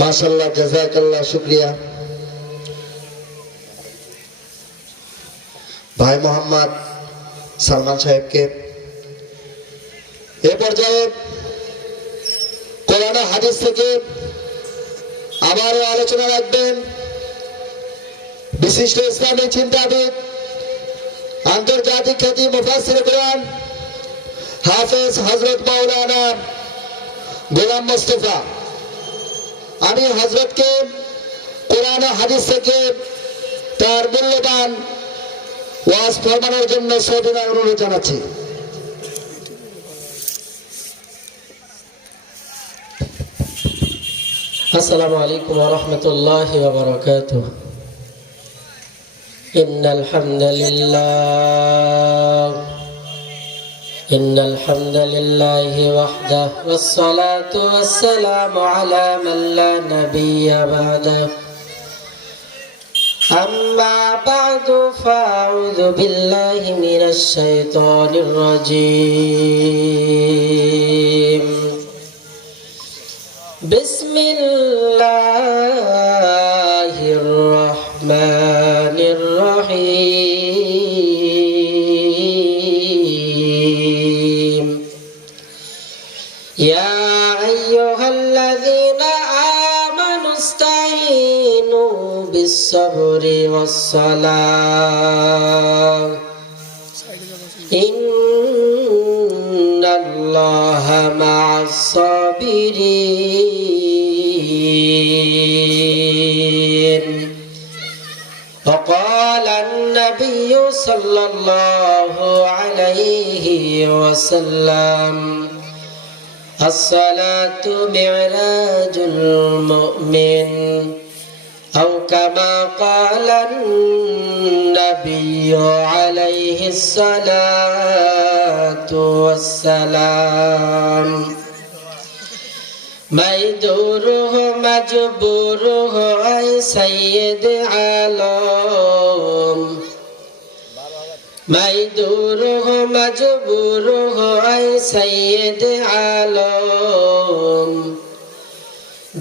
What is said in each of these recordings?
মাশাআল্লাহ, জাযাকাল্লাহ, শুকরিয়া। ভাই মোহাম্মদ সালমান সাহেবকে এ পর্যায়ে কোরআন ও হাদিস থেকে আবারও আলোচনা রাখবেন বিশিষ্ট ইসলামী চিন্তাবিদ, আন্তর্জাতিক খ্যাতি মুফাসসির কোরআন হাফেজ হযরত মাওলানা গোলাম মোস্তফা। আমি হযরতকে কোরআন ও হাদিস থেকে তার মূল্যবান ওয়াজ ফরমানোর জন্য সবিনয় অনুরোধ জানাচ্ছি। আসসালামু আলাইকুম ওয়া রাহমাতুল্লাহি ওয়া বারাকাতুহু। ইন্নাল হামদালিল্লাহি ওয়াহদাহু ওয়াস-সালাতু ওয়াস-সালামু আলা মান লা নাবিয়্যা বা'দাহু। أما بعد فأعوذ بالله من الشيطان الرجيم. بسم الله الرحمن الرحيم. يا أيها الذين آمنوا استعينوا بالصبر والصلاة إن الله مع الصابرين. وقال النبي صلى الله عليه وسلم الصلاة معراج المؤمن أو كما قال النبي عليه الصلاة والسلام. ميدوره مجبوره أي سيد عالم. ميدوره مجبوره أي سيد عالم.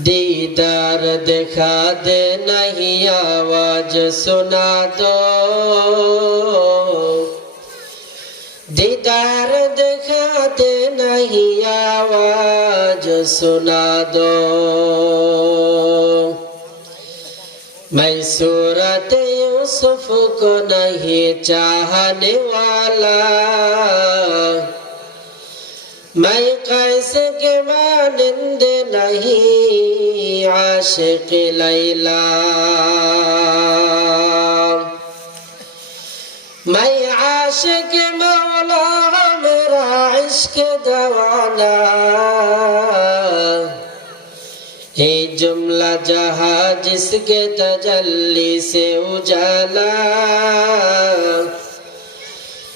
दीदार दिखा दे नहीं आवाज सुना दो. दीदार दिखा दे नहीं आवाज सुना दो. मैं सूरत यूसुफ को नहीं चाहने वाला. मैं कैसे के मानंद नहीं आशिक लैला. मैं आशिक मौला मेरा इश्क दवाना. ये जुमला जहां जिसके तजल्ली से उजाला.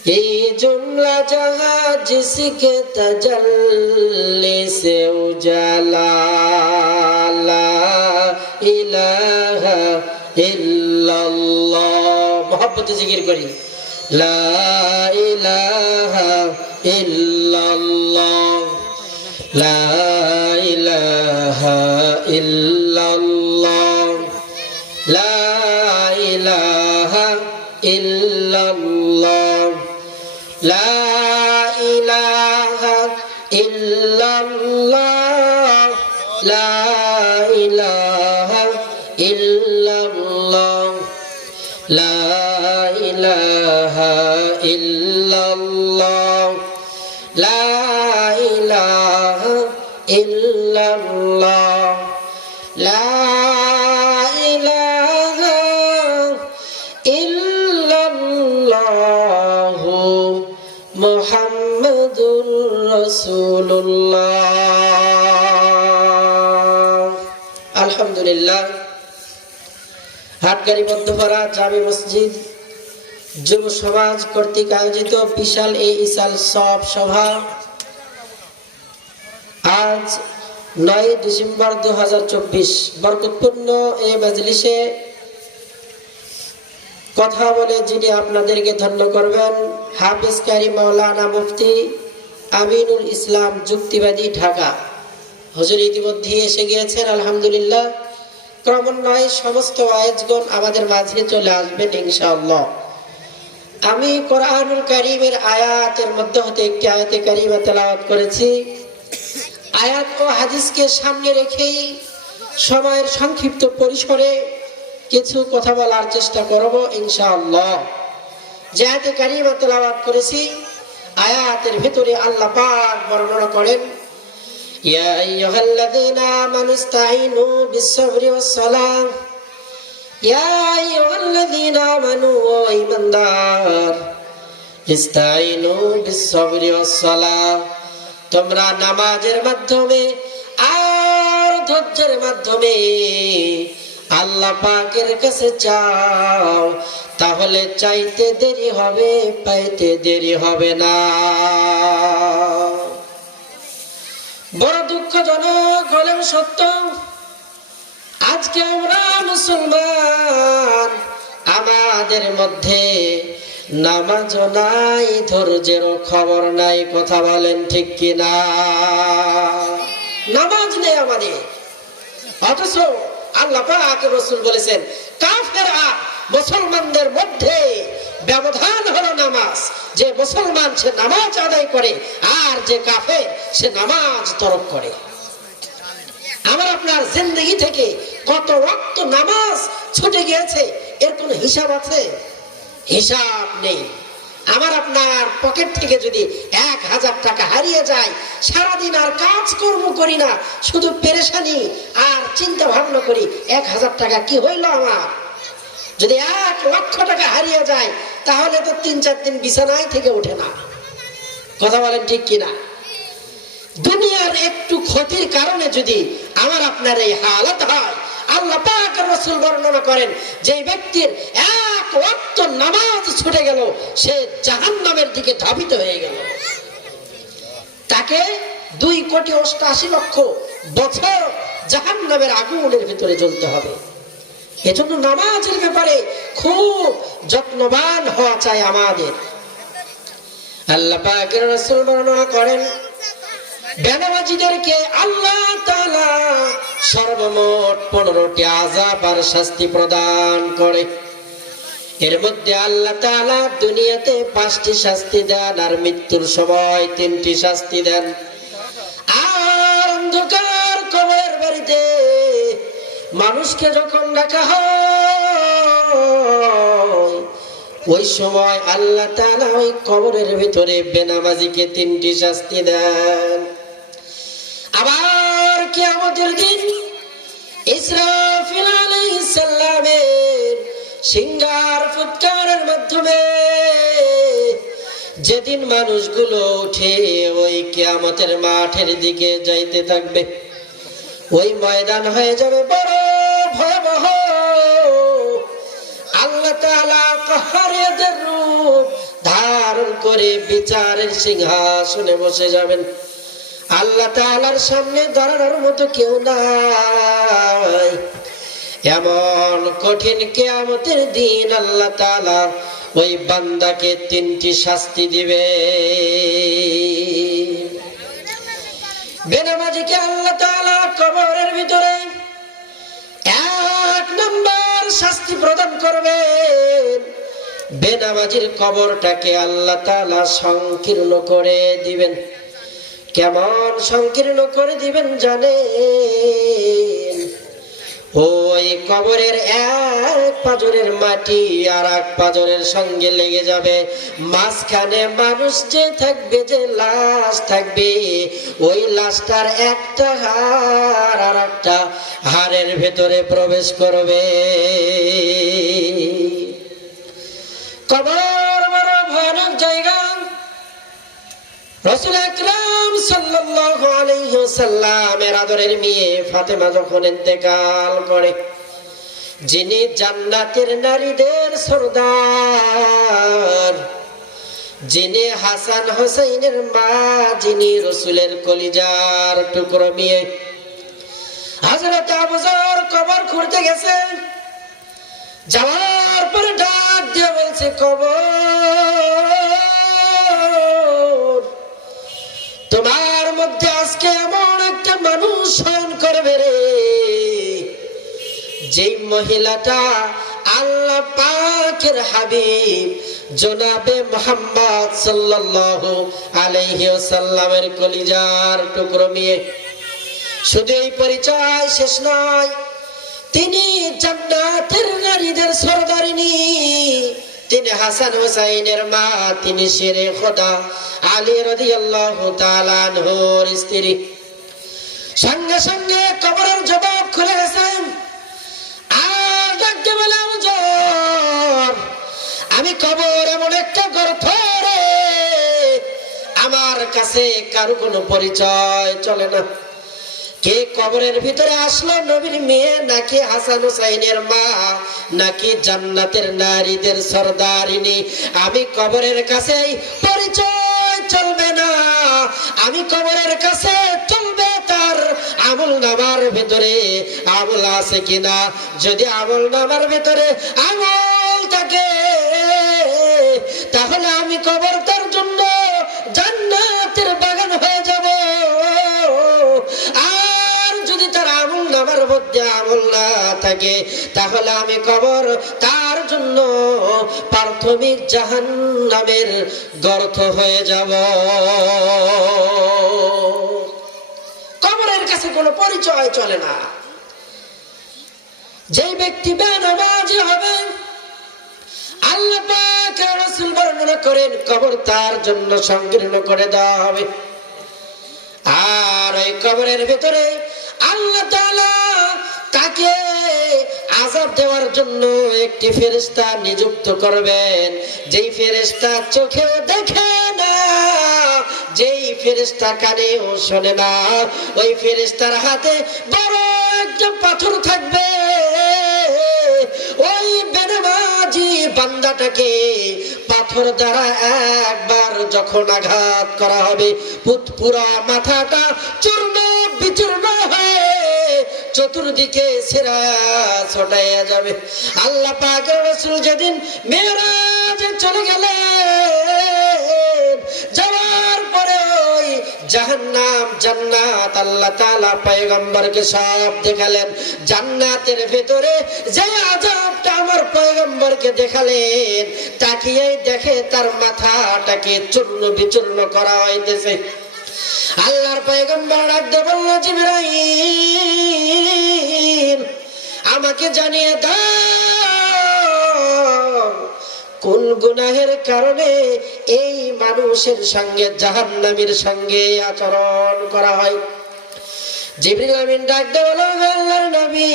ये जुमला जहां जिसके तजल्ली से उजाला. ला इलाहा इल्लल्लाह. मोहब्बत जिक्र करी. ला इलाहा इल्लल्लाह. ला इलाहा इल्लल्लाह. ला इलाहा इल्लल्लाह. لا إله إلا الله. لا إله إلا الله. لا إله إلا الله. لا إله إلا الله. لا إله إلا الله মুহাম্মাদুর রাসূলুল্লাহ। আলহামদুলিল্লাহ। হাটগাড়ি মধ্যপাড়া জামে মসজিদ যুব সমাজ কর্তৃক আয়োজিত বিশাল এই ইসাল সব সভা আজ 9 ডিসেম্বর 2024 বরকতপূর্ণ এই মজলিসে কথা বলে যিনি আপনাদেরকে ধন্য করবেন হাফেজ কারি মাওলানা মুফতি আমিনুল ইসলাম যুক্তিবাদী, ঢাকা। হুজুর ইতিমধ্যে এসে গিয়েছেন আলহামদুলিল্লাহ। ক্রমান্বয়ে সমস্ত ওয়াইজগণ আমাদের মাঝে চলে আসবেন ইনশাআল্লাহ। আমি কোরআনুল কারীমের আয়াতের মধ্যে হতে একটি আয়াতে কারীমা তেলাওয়াত করেছি। আয়াত ও হাদিসকে সামনে রেখেই সময়ের সংক্ষিপ্ত পরিসরে কিছু কথা বলার চেষ্টা করব ইনশাআল্লাহ। যে আয়াতে কারীমা তেলাওয়াত করেছি, আয়াতের ভিতরে আল্লাহ পাক বর্ণনা করেন, ইয়া আইয়ুহাল্লাযীনা আমানু ইসতাঈনু বিস-সাবরি ওয়াস-সালাহ। ইয়া আইয়ুহাল্লাযীনা আমানু ও ঈমানদার, ইসতাঈনু বিস-সাবরি ওয়াস-সালাহ, তোমরা নামাজের মাধ্যমে আর ধৈর্যের মাধ্যমে আল্লাহ পাকের কাছে চাও, তাহলে চাইতে দেরি হবে, পাইতে দেরি হবে না। বড় দুঃখজনক হলেও সত্য, আজকে আমরা মুসলমান, আমাদের মধ্যে নামাজও নাই, ধৈর্যেরও খবর নাই। কথা বলেন ঠিক কিনা? নামাজ নেই আমাদের, অথচ আল্লাহ পাক রাসূল বলেছেন কাফেররা মুসলমানদের মধ্যে ব্যবধান হলো নামাজ। যে মুসলমান সে নামাজ আদায় করে, আর যে কাফের সে নামাজ তরক করে। আমার আপনার জিন্দেগি থেকে কত ওয়াক্ত নামাজ ছুটে গিয়েছে, এর কোনো হিসাব আছে? হিসাব নেই। আমার আপনার পকেট থেকে যদি 1000 টাকা হারিয়ে যায়, সারাদিন আর কাজ কর্ম করি না, শুধু পেরেশানি আর চিন্তা ভাবনা করি 1000 টাকা কি হইল আমার। যদি 1 লক্ষ টাকা হারিয়ে যায়, তাহলে তো 3-4 দিন বিছানায় থেকে ওঠে না। কথা বলেন ঠিক কিনা? দুনিয়ার একটু ক্ষতির কারণে যদি আমার আপনার এই হালত হয়, আল্লাহ পাক রাসূল বর্ণনা করেন যে ব্যক্তির 1 ওয়াক্ত নামাজ ছুটে গেল, সে জাহান্নামের দিকে ধাবিত হয়ে গেল। তাকে 2,88,00,000 বছর জাহান্নামের আগুনের ভিতরে জ্বলতে হবে। এজন্য নামাজের ব্যাপারে খুব যত্নবান হওয়া চাই আমাদের। আল্লাহ পাকের রাসূল বর্ণনা করেন, বেনামাজীদেরকে আল্লাহ তাআলা সর্বমোট 15টি আযাব আর শাস্তি প্রদান করে। এর মধ্যে আল্লাহ তাআলা দুনিয়াতে 5টি শাস্তি দেন, আর মৃত্যুর সময় 3টি শাস্তি দেন। আর অন্ধকার কবরের বাড়িতে মানুষকে যখন রাখা হয়, ওই সময় আল্লাহ তাআলা ওই কবরের ভিতরে বেনামাজিকে 3টি শাস্তি দেন। আবার কিয়ামতের দিন ইসরাফিল আলাইহিস সালামের সিংহার ফুৎকারের মাধ্যমে যেদিন মানুষগুলো উঠে ওই কিয়ামতের মাঠের দিকে যাইতে থাকবে, ওই ময়দান হয়ে যাবে বড় ভয়াবহ। আল্লাহ তাআলা কাহারিয়াতের রূপ ধারণ করে বিচারের সিংহাসনে বসে যাবেন। আল্লাহ তাআলার সামনে দাঁড়ানোর মতো কেউ নাই। এমন কঠিন কিয়ামতের দিন আল্লাহ তাআলা ওই বান্দাকে 3টি শাস্তি দিবে। বেনামাজিকে আল্লাহ তাআলা কবরের ভিতরে 1 নম্বর শাস্তি প্রদান করবেন। বেনামাজির কবরটাকে আল্লাহ তাআলা সংকীর্ণ করে দিবেন। কেমন সংকীর্ণ করে দিবেন জানেন? ওই কবরের 1 পাঁজরের মাটি আর 1 পাঁজরের সঙ্গে লেগে যাবে। মাঝখানে মানুষ যে থাকবে, যে লাশ থাকবে, ওই লাশটার একটা হাড় আর একটা হাড়ের ভেতরে প্রবেশ করবে। কবর বড় ভয়ানক জায়গা। রাসূল আকরাম সাল্লাল্লাহু আলাইহি ওয়াসাল্লামের আদরের মেয়ে ফাতেমা যখন ইন্তেকাল করে, যিনি জান্নাতের নারীদের সরদার, যিনি হাসান হুসাইনের মা, যিনি রাসূলের কলিজার টুকরো মেয়ে, হযরত আবু যর কবর খুঁড়তে গেছে। যাওয়ার পরে ডাক দিয়ে বলছে, কবর যাবে রে। যেই মহিলাটা আল্লাহ পাকের হাবিব জনাবে মুহাম্মদ সাল্লাল্লাহু আলাইহি ওয়াসাল্লামের কলিজার টুকরো মেয়ে। শুধু এই পরিচয় শেষ নয়, তিনি জান্নাতের নারীদের সরদারিনী, তিনি হাসান হুসাইনের মা, তিনি শেরে খোদা আলী রাদিয়াল্লাহু তাআলা আনহুর স্ত্রী। সঙ্গে সঙ্গে কবরের জবাব খুলে গেছেন। আর ডাকতে বলে হুজুর, আমি কবর এমন একটা গর্ত রে, আমার কাছে কারো কোনো পরিচয় চলে না। কে কবরের ভিতরে আসলো, নবীর মেয়ে নাকি হাসান হুসাইনের মা, নাকি জান্নাতের নারীদের সরদারিনী? আমি কবরের কাছে পরিচয় চলবে না, আমি কবরের কাছে চলবে তার আমল নামার ভিতরে আমল আছে কিনা। যদি আমল নামার ভিতরে আমল থাকে, তাহলে আমি কবর তার জন্য জান্নাতের বাগান হয়ে যাব। আমার মধ্যে আমল না থাকে, তাহলে আমি কবর তার জন্য প্রাথমিক জাহান্নামের গর্ত হয়ে যাব। কবরের কাছে কোনো পরিচয় চলে না। যেই ব্যক্তি বেনামাজি হবে, আল্লাহ পাক রাসূল বর্ণনা করেন কবর তার জন্য সংকীর্ণ করে দেওয়া হবে। আর এই কবরের ভিতরে আল্লাহ তাআলা তাকে আযাব দেওয়ার জন্য একটি ফেরেশতা নিযুক্ত করবেন, যেই ফেরেশতা চোখেও দেখে না, যেই ফেরেশতা কানেও শোনে না। ওই ফেরেশতার হাতে বড় একটা পাথর থাকবে। ওই বেনামাজি বান্দাটাকে পাথর দ্বারা একবার যখন আঘাত করা হবে, পুরা মাথাটা চূর্ণ বিচূর্ণ হয়ে চতুর্দিকে ছেঁড়া ছটাইয়া যাবে। আল্লাহ পাকের রাসূল যেদিন মেরাজে চলে গেলেন, যাওয়ার পরে ওই জাহান্নাম জান্নাত আল্লাহ তাআলা পয়গম্বরকে সব দেখালেন। জান্নাতের ভেতরে যে আযাবটা আমার পয়গম্বরকে দেখালেন, তাকিয়ে দেখে তার মাথাটাকে চূর্ণ বিচূর্ণ করা হইতেছে। আল্লাহর পয়গম্বর ডাকতে বলল, জিবরাইল আমাকে জানিয়ে দাও কোন গুনাহের কারণে এই মানুষের সঙ্গে জাহান্নামীর সঙ্গে আচরণ করা হয়। জিবরিল আমিন ডাকতে বলল, আল্লাহর নবী,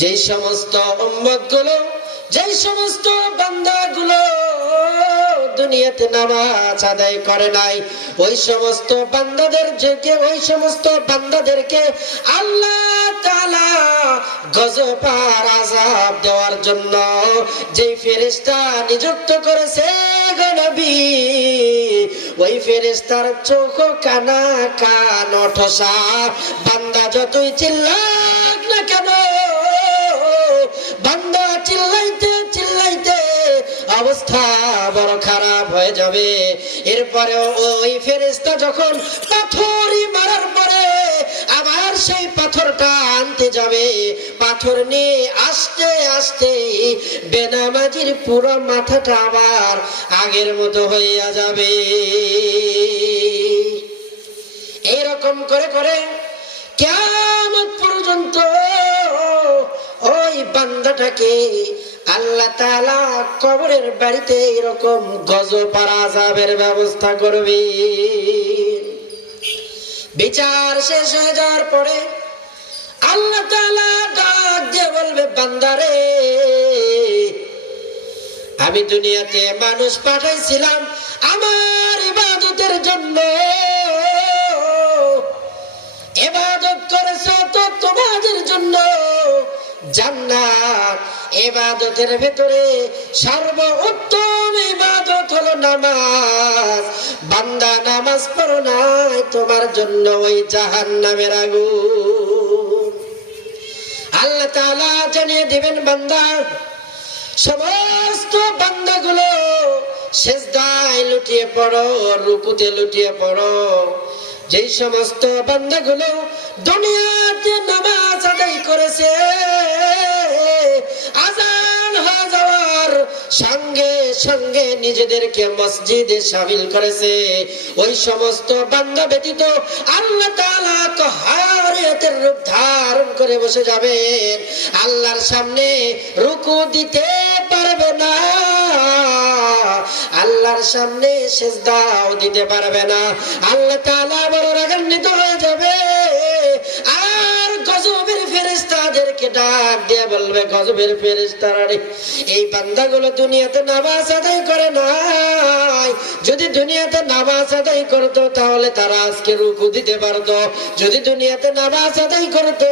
যে সমস্ত উম্মতগুলো, যে সমস্ত বান্দাগুলো দুনিয়াতে নামাজ আদায় করে নাই, ওই সমস্ত বান্দাদেরকে আল্লাহ তাআলা গজব আর আযাব দেওয়ার জন্য যে ফেরেশতা নিযুক্ত করেছে গো নবী, ওই ফেরেশতার চোখ কানা কান ঠোসা, বান্দা যতই চিল্লাক না কেন, বান্দা চিল্লাইতে চিল্লাইতে অবস্থা বড় খারাপ হয়ে যাবে। এরপরে ওই ফেরেশতা যখন পাথরই মারার পরে আবার সেই পাথরটা আনতে যাবে, পাথর নিয়ে আস্তে আস্তে বেনামাজির পুরো মাথাটা আবার আগের মতো হইয়া যাবে। এইরকম করে করে কিয়ামত পর্যন্ত ওই বান্দাটাকে আল্লাহ তাআলা কবরের বাড়িতে এরকম গজব আর আযাবের ব্যবস্থা করবে। বিচার শেষ হয়ে যাওয়ার পরে আল্লাহ তাআলা ডাক দিয়ে বলবে, বান্দারে, আমি দুনিয়াতে মানুষ পাঠাইছিলাম আমার ইবাদতের জন্য, ইবাদত করেছো তো তোমাদের জন্য জান্নাত। ইবাদতের ভিতরে সর্বোত্তম ইবাদত হলো নামাজ। বান্দা নামাজ পড়ো নাই, তোমার জন্য ওই জাহান্নামের আগুন। আল্লাহ তাআলা জানিয়ে দিবেন, বান্দা, সমস্ত বান্দাগুলো সিজদায় লুটিয়ে পড়ো, রুকুতে লুটিয়ে পড়ো। যেই সমস্ত বান্দাগুলো দুনিয়াতে নামাজ আদায় করেছে, আজান হয়ে যাওয়ার সঙ্গে সঙ্গে নিজেদেরকে মসজিদে শামিল করেছে, ওই সমস্ত বান্দা ব্যতীত আল্লাহ তাআলা কাহারিয়তের রূপ ধারণ করে বসে যাবেন। আল্লাহর সামনে রুকু দিতে পারবে না, আল্লাহর সামনে সিজদাও দিতে পারবে না। আল্লাহ তাআলা বড় রাগান্বিত হয়ে যাবে, আর গজবের ফেরেশতাদেরকে ডাক দিয়ে বলবে, গজবের ফেরেশতারা রে, এই বান্দাগুলো দুনিয়াতে নামাজ আদায় করে নাই, যদি দুনিয়াতে নামাজ আদায় করতো তাহলে তারা আজকে রুকু দিতে পারতো, যদি দুনিয়াতে নামাজ আদায় করতো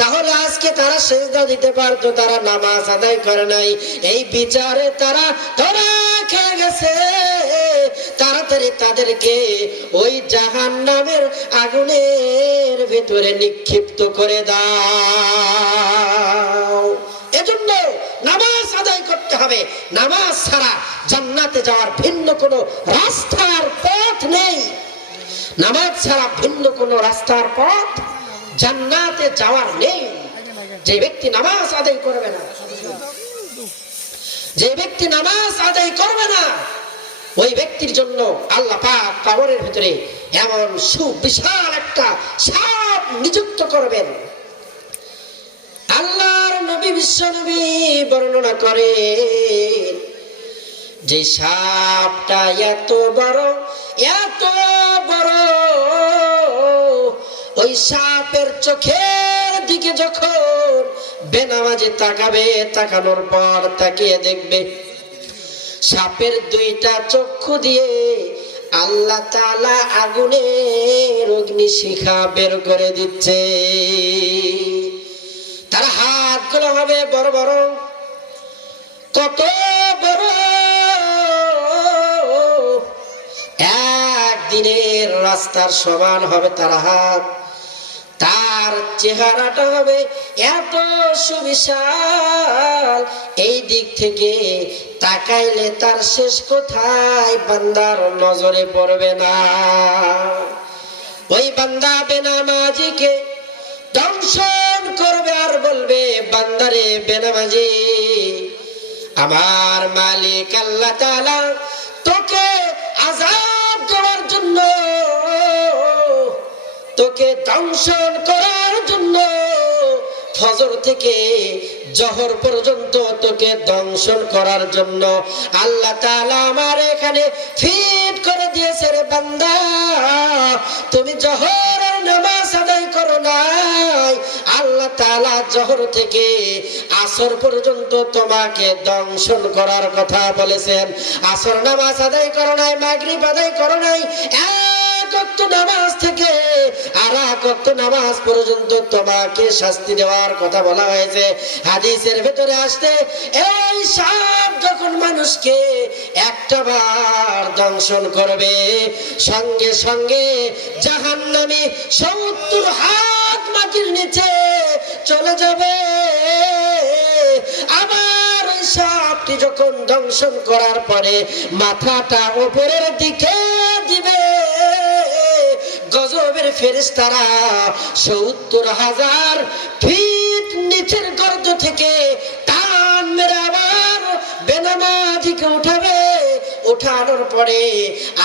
তাহলে আজকে তারা সিজদা দিতে পারতো, তারা নামাজ আদায় করে নাই, এই বিচারে তারা ধরা খেয়ে গেছে। তাড়াতাড়ি তাদেরকে ওই জাহান্নামের আগুনের ভিতরে নিক্ষিপ্ত করে দাও। এজন্য নামাজ আদায় করতে হবে, নামাজ ছাড়া জান্নাতে যাওয়ার ভিন্ন কোনো রাস্তার পথ নেই, নামাজ ছাড়া ভিন্ন কোনো রাস্তার পথ জান্নাতে যাওয়ার নেই। যে ব্যক্তি নামাজ আদায় করবে না, যে ব্যক্তি নামাজ আদায় করবে না, ওই ব্যক্তির জন্য আল্লাহ পাক কবরের ভিতরে এমন সুবিশাল একটা সাপ নিযুক্ত করবেন। আল্লাহর নবী বিশ্বনবী বর্ণনা করেন যে সাপটা এত বড়, এত বড়, ওই সাপের চোখের দিকে যখন বেনামাজি তাকাবে, তাকানোর পর তাকিয়ে দেখবে সাপের দুইটা চক্ষু দিয়ে আল্লাহ তাআলা আগুনের অগ্নিশিখা বের করে দিচ্ছে। তার হাতগুলো হবে বড় বড়, কত বড়, একদিনের রাস্তার সমান হবে তার হাত। তার চেহারাটা হবে এত সুবিশাল, এই দিক থেকে তাকাইলে তার শেষ কোথায় বান্দার নজরে পড়বে না। ওই বান্দা বেনামাজিকে দংশন করবে আর বলবে, বান্দারে বেনামাজি, আমার মালিক আল্লাহ তাআলা তোকে আযাব দেওয়ার জন্য, তোকে দংশন করার জন্য ফজর থেকে জোহর পর্যন্ত তোকে দংশন করার জন্য আল্লাহ তাআলা আমার এখানে ফিট করে দিয়েছে রে বান্দা। তুমি জোহরের নামাজ আদায় করো নাই, আল্লাহ তাআলা জোহর থেকে আসর পর্যন্ত তোমাকে দংশন করার কথা বলেছেন। আসর নামাজ আদায় করো নাই, মাগরিব আদায় করো নাই, এক ওয়াক্ত নামাজ থেকে আর এক ওয়াক্ত নামাজ পর্যন্ত তোমাকে শাস্তি দেওয়ার কথা বলা হয়েছে। হাদিসের ভেতরে আসছে, এই সাপ যখন মানুষকে একটা বার দংশন করবে, সঙ্গে সঙ্গে জাহান্নামী 70 হাত মাটির নিচে চলে যাবে। আবার ওই সাপটি যখন দংশন করার পরে মাথাটা উপরের দিকে দিবে, গজবের ফেরেশতারা 70,000 ফিট নিচের গর্ত থেকে টান মেরে আবার বেনামাজিকে উঠাবে। উঠানোর পরে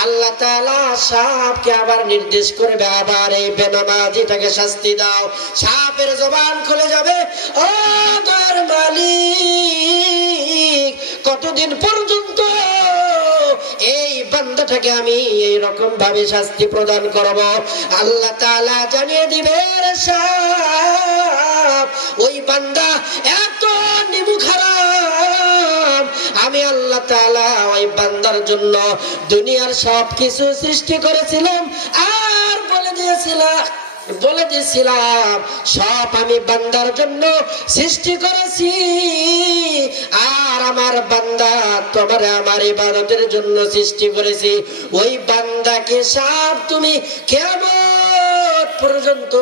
আল্লাহ তাআলা সাপকে আবার নির্দেশ করবে, আবার এই বেনামাজিটাকে শাস্তি দাও। সাপের জবান খুলে যাবে, ও দয়ার মালিক, কতদিন পর্যন্ত এই বান্দাটাকে আমি এই রকম ভাবে শাস্তি প্রদান করব? আল্লাহ তাআলা জানিয়ে দিবে, সাপ ওই বান্দা এত নিমুখ হারাম, আমি আল্লাহ তাআলা ওই বান্দার জন্য দুনিয়ার সব কিছু সৃষ্টি করেছিলাম আর বলে দিয়েছিলাম সব আমি বান্দার জন্য সৃষ্টি করেছি, আর আমার বান্দা তোমার আমার ইবাদতের জন্য সৃষ্টি করেছি। ওই বান্দাকে সাপ তুমি কিয়ামত পর্যন্ত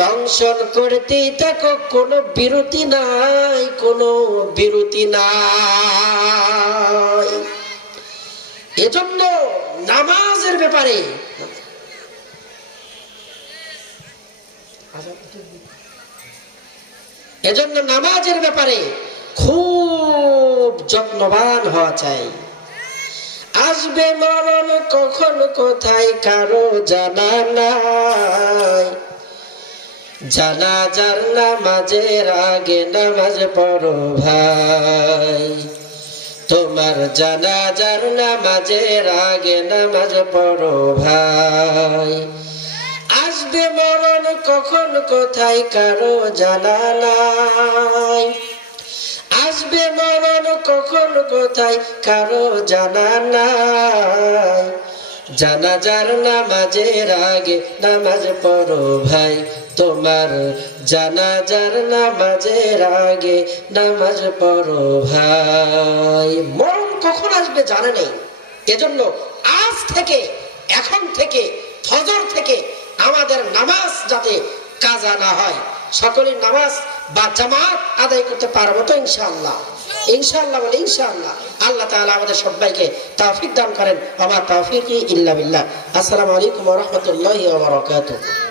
দংশন করতেই থাকো, কোনো বিরতি নাই, কোনো বিরতি নাই। এজন্য নামাজের ব্যাপারে এজন্য নামাজের ব্যাপারে খুব যত্নবান হওয়া চাই। আসবে মরণ কখন কোথায় কারো জানা নাই, জানাজার নামাজের আগে নামাজ পড়ো ভাই, তোমার জানাজার নামাজের আগে নামাজ পড়ো ভাই। আসবে মরণ কখন কোথায় কারো জানা নাই, আসবে মরণ কখন কোথায় কারো জানা নাই, জানাজার নামাজের আগে নামাজ পড়ো ভাই, তোমার জানাজার নামাজের আগে নামাজ পড়ো ভাই। মরণ কখন আসবে জানা নেই, এজন্য আজ থেকে, এখন থেকে, ফজর থেকে আমাদের নামাজ যাতে কাজা না হয়, সকলের নামাজ বা জামাত আদায় করতে পারবো তো ইনশাআল্লাহ? ইনশাআল্লাহ বলে ইনশাআল্লাহ। আল্লাহ তাআলা আমাদের সবাইকে তৌফিক দান করেন। ওয়া মা তৌফিকি ইল্লা বিল্লাহ। আসসালামু আলাইকুম ওয়া রাহমাতুল্লাহি ওয়া বারাকাতুহু।